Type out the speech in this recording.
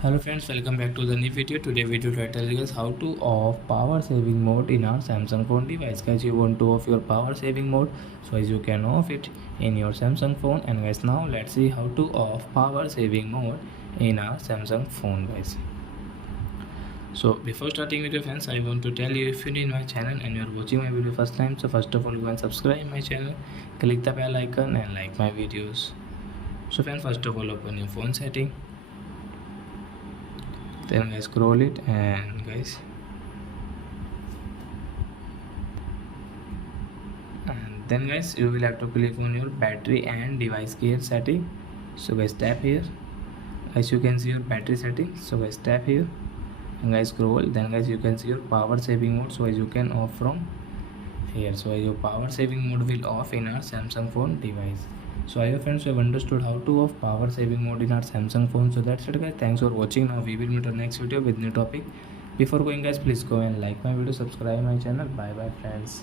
Hello friends, welcome back to the new video. Today video tutorial is how to off power saving mode in our Samsung phone device. Guys, you want to off your power saving mode, so as you can off it in your Samsung phone. And guys, now let's see how to off power saving mode in our Samsung phone, guys. So before starting video friends, I want to tell you, if you're new in my channel and you're watching my video first time, so first of all go and subscribe my channel, click the bell icon and like my videos. So friends, first of all open your phone setting, then guys scroll it, and then guys you will have to click on your battery and device care setting. So guys tap here. As you can see your battery setting, so guys tap here and guys scroll, then guys you can see your power saving mode. So as you can off from here, so your power saving mode will off in our Samsung phone device. So I hope friends you have understood how to off power saving mode in our Samsung phone. So that's it guys, thanks for watching. Now we will meet on next video with new topic. Before going guys, please go and like my video, subscribe my channel. Bye bye friends.